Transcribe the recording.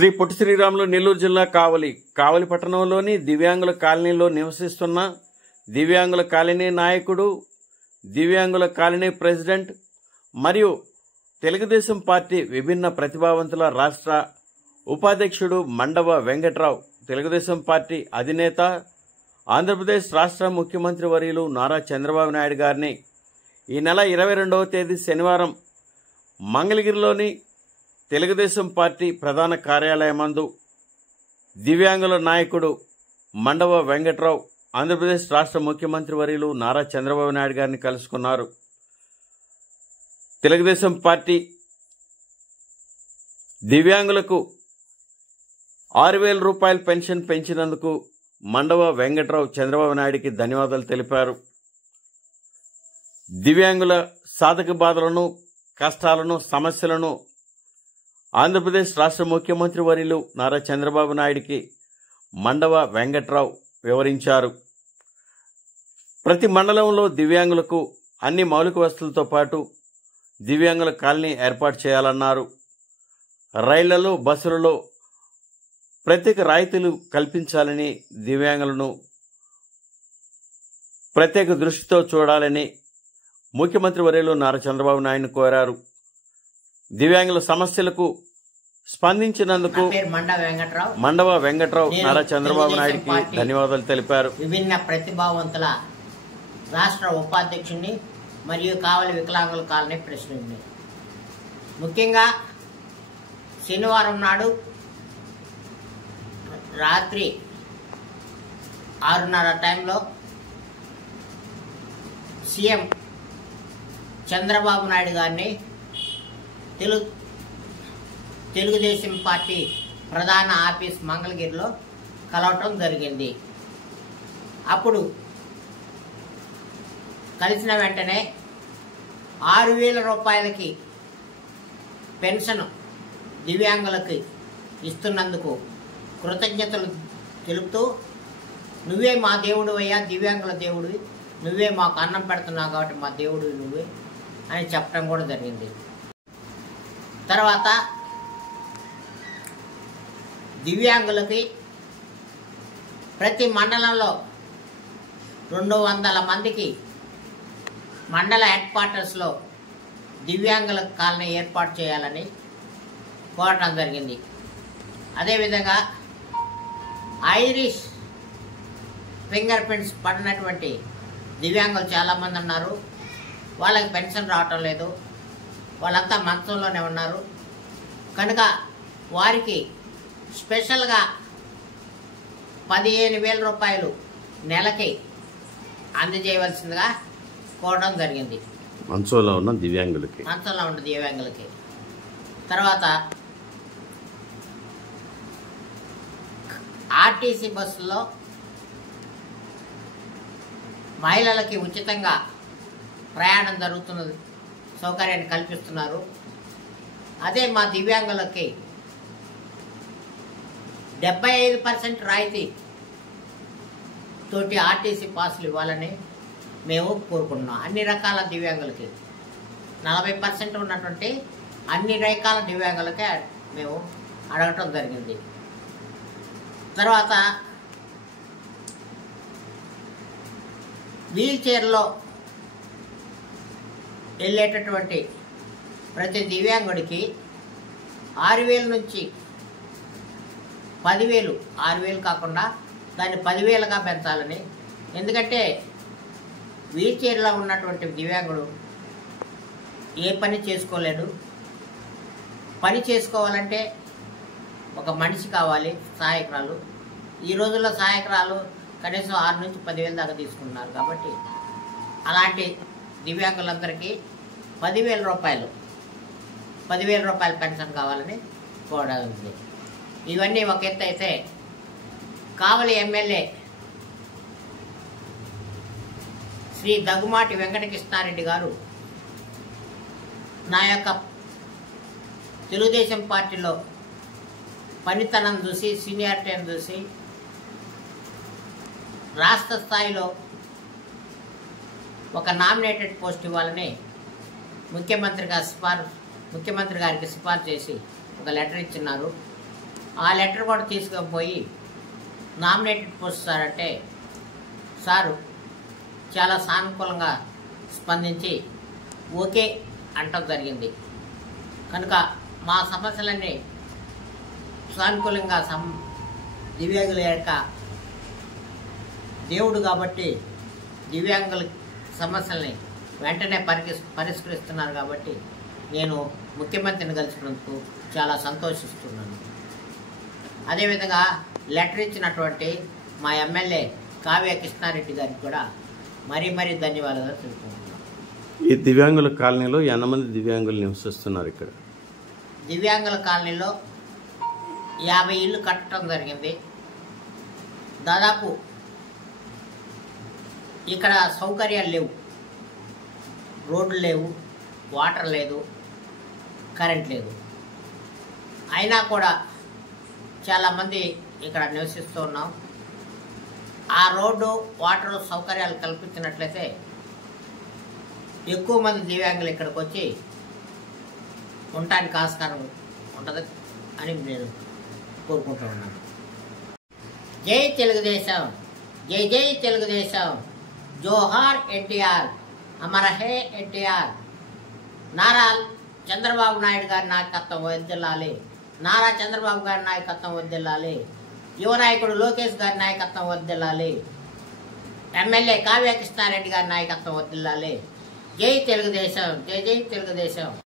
శ్రీ పొట్టి శ్రీరాములు నెల్లూరు జిల్లా కావలి పట్టణంలోని దివ్యాంగుల కాలనీలో నివసిస్తున్న దివ్యాంగుల కాలనీ నాయకుడు, దివ్యాంగుల కాలనీ ప్రెసిడెంట్ మరియు తెలుగుదేశం పార్టీ విభిన్న ప్రతిభావంతుల రాష్ట్ర ఉపాధ్యక్షుడు మండవ వెంకట్రావు, తెలుగుదేశం పార్టీ అధినేత, ఆంధ్రప్రదేశ్ రాష్ట్ర ముఖ్యమంత్రి వర్యులు నారా చంద్రబాబు నాయుడు గారిని ఈ నెల 22వ తేదీ శనివారం మంగళగిరిలోని తెలుగుదేశం పార్టీ ప్రధాన కార్యాలయమందు దివ్యాంగుల నాయకుడు మండవ వెంకట్రావు, ఆంధ్రప్రదేశ్ రాష్ట్ర ముఖ్యమంత్రి వర్యులు నారా చంద్రబాబు నాయుడు గారిని కలుసుకున్నారు. తెలుగుదేశం పార్టీ దివ్యాంగులకు 6,000 రూపాయల పెన్షన్ పెంచినందుకు మండవ వెంకట్రావు చంద్రబాబు నాయుడికి ధన్యవాదాలు తెలిపారు. దివ్యాంగుల సాధక బాధలను, కష్టాలను, సమస్యలను ఆంధ్రప్రదేశ్ రాష్ట్ర ముఖ్యమంత్రి వర్యులు నారా చంద్రబాబు నాయుడికి మండవ వెంకట్రావు వివరించారు. ప్రతి మండలంలో దివ్యాంగులకు అన్ని మౌలిక వసతులతో పాటు దివ్యాంగుల కాలనీ ఏర్పాటు చేయాలన్నారు. రైళ్లలో, బస్సులలో ప్రత్యేక రాయితీలు కల్పించాలని, దివ్యాంగులను ప్రత్యేక దృష్టితో చూడాలని ముఖ్యమంత్రి వర్యులు నారా చంద్రబాబు నాయుడును కోరారు. దివ్యాంగుల సమస్యలకు స్పందించినందుకు మండవ వెంకట్రావు నారా చంద్రబాబు నాయుడికి ధన్యవాదాలు తెలిపారు. విభిన్న ప్రతిభావంతుల రాష్ట్ర ఉపాధ్యక్షుడిని మరియు కావలి వికలాంగుల కాలనీ ప్రెసిడెంట్ని. ముఖ్యంగా శనివారం నాడు రాత్రి 6:30 టైంలో సీఎం చంద్రబాబు నాయుడు గారిని తెలుగుదేశం పార్టీ ప్రధాన ఆఫీస్ మంగళగిరిలో కలవటం జరిగింది. అప్పుడు కలిసిన వెంటనే 6,000 రూపాయలకి పెన్షన్ దివ్యాంగులకు ఇస్తున్నందుకు కృతజ్ఞతలు తెలుపుతూ, నువ్వే మా దేవుడు అయ్యా, దివ్యాంగుల దేవుడివి, నువ్వే మాకు అన్నం పెడుతున్నావు కాబట్టి మా దేవుడు నువ్వే అని చెప్పడం కూడా జరిగింది. తర్వాత దివ్యాంగులకి ప్రతి మండలంలో 200 మందికి మండల హెడ్ క్వార్టర్స్లో దివ్యాంగుల కాలనీ ఏర్పాటు చేయాలని కోరడం జరిగింది. అదేవిధంగా ఐరిష్ ఫింగర్ ప్రింట్స్ పడినటువంటి దివ్యాంగులు చాలామంది ఉన్నారు. వాళ్ళకి పెన్షన్ రావటం లేదు, వాళ్ళంతా మంచంలోనే ఉన్నారు. కనుక వారికి స్పెషల్గా 15,000 రూపాయలు నెలకి అందజేయవలసిందిగా కోరడం జరిగింది. మంచంలో ఉన్న దివ్యాంగులకి. తర్వాత ఆర్టీసీ బస్సుల్లో మహిళలకి ఉచితంగా ప్రయాణం జరుగుతున్నది, సౌకర్యాన్ని కల్పిస్తున్నారు. అదే మా దివ్యాంగులకి 75% రాయితీ తోటి ఆర్టీసీ పాసులు ఇవ్వాలని మేము కోరుకుంటున్నాం. అన్ని రకాల దివ్యాంగులకి 40% ఉన్నటువంటి అన్ని రకాల దివ్యాంగులకే మేము అడగటం జరిగింది. తర్వాత వీల్ చైర్లో వెళ్ళేటటువంటి ప్రతి దివ్యాంగుడికి 6,000 నుంచి 10,000, 6,000 కాకుండా దాన్ని 10,000గా పెంచాలని. ఎందుకంటే వీల్ చైర్లో ఉన్నటువంటి దివ్యాంగుడు ఏ పని చేసుకోలేడు. పని చేసుకోవాలంటే ఒక మనిషి కావాలి, సహాయకురాలు. ఈ రోజుల్లో సహాయకురాలు కనీసం 6 నుంచి 10,000 దాకా తీసుకుంటున్నారు. కాబట్టి అలాంటి దివ్యాంగులందరికీ 10,000 రూపాయల పెన్షన్ కావాలని కోరడం. ఇవన్నీ ఒక ఎత్తు అయితే, కావలి ఎమ్మెల్యే శ్రీ దగ్గుమాటి వెంకటకృష్ణారెడ్డి గారు నా యొక్క తెలుగుదేశం పార్టీలో పనితనం చూసి, సీనియారిటీని చూసి రాష్ట్ర స్థాయిలో ఒక నామినేటెడ్ పోస్ట్ ఇవ్వాలని ముఖ్యమంత్రి గారికి సిఫార్సు చేసి ఒక లెటర్ ఇచ్చినారు. ఆ లెటర్ కూడా తీసుకుపోయి నామినేటెడ్ పోస్ట్ సార్ అంటే సారు చాలా సానుకూలంగా స్పందించి ఓకే అంటం జరిగింది. కనుక మా సమస్యలన్నీ సానుకూలంగా దివ్యాంగుల యొక్క దేవుడు కాబట్టి దివ్యాంగుల సమస్యల్ని వెంటనే పరిష్కరిస్తున్నారు కాబట్టి నేను ముఖ్యమంత్రిని కలిసినందుకు చాలా సంతోషిస్తున్నాను. అదేవిధంగా లెటర్ ఇచ్చినటువంటి మా ఎమ్మెల్యే కావ్య కృష్ణారెడ్డి గారికి కూడా మరీ ధన్యవాదాలు తెలుపుకుంటున్నాను. ఈ దివ్యాంగుల కాలనీలో ఎంతమంది దివ్యాంగులు నివసిస్తున్నారు? ఇక్కడ దివ్యాంగుల కాలనీలో 50 ఇళ్ళు కట్టడం జరిగింది. దాదాపు ఇక్కడ సౌకర్యాలు లేవు, రోడ్లు లేవు, వాటర్ లేదు, కరెంట్ లేదు. అయినా కూడా చాలామంది ఇక్కడ నివసిస్తూ ఉన్నాం. ఆ రోడ్డు వాటర్ సౌకర్యాలు కల్పించినట్లయితే ఎక్కువ మంది దివ్యాంగులు ఇక్కడికి వచ్చి ఉండటానికి ఆస్కారం ఉంటుంది అని నేను కోరుకుంటూ ఉన్నాను. జై తెలుగుదేశం, జై జై తెలుగుదేశం, జోహార్ ఎన్టీఆర్, అమర హే ఎన్టీఆర్. నారా చంద్రబాబు నాయుడు గారి నాయకత్వం వర్ధిల్లాలి, నారా చంద్రబాబు గారి నాయకత్వం వర్ధిల్లాలి, యువ నాయకుడు లోకేష్ గారి నాయకత్వం వర్ధిల్లాలి, ఎమ్మెల్యే కావ్య కృష్ణారెడ్డి గారి నాయకత్వం వర్ధిల్లాలి. జై తెలుగుదేశం, జై జై తెలుగుదేశం.